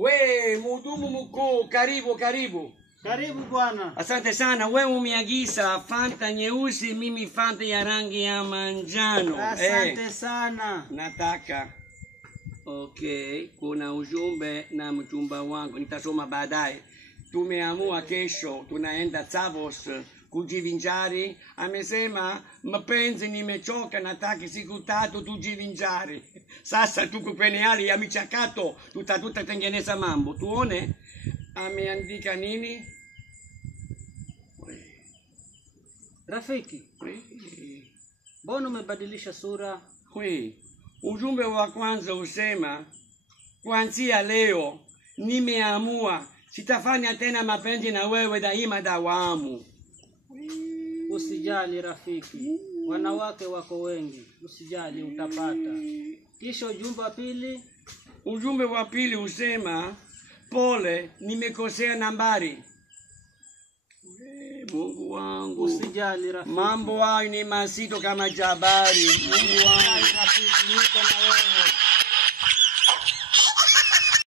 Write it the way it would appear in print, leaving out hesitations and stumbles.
We, mhudumu mkuu, karibu, karibu. Karibu bwana. Asante sana. Wewe umeagiza Fanta nyeusi, mimi Fanta ya rangi ya manjano. Asante sana. Nataka. Okay, kuna ujumbe na mchumba wangu. Nitasoma baadaye. Tumeamua kesho tunaenda Tsavos kujivinjari. Amesema mapenzi nimechoka, nataka siku 3 tujivinjari. Sasa tuko kwenye hali ya michakato, tutatengeneza mambo. Tuone ameandika nini? Rafiki, mbona umebadilisha sura? Ujumbe wa kwanza usema kuanzia leo nimeamua sitafanya tena mapenzi na wewe daima dawamu. Usijali rafiki, wanawake wako wengi, usijali utapata. Kisha ujumbe wa pili? Ujumbe wa pili usema pole nimekosea nambari. Mungu wangu, usijali rafiki, mambo hayo ni mazito kama jabari. Mungu wangu rafiki, niko na wewe.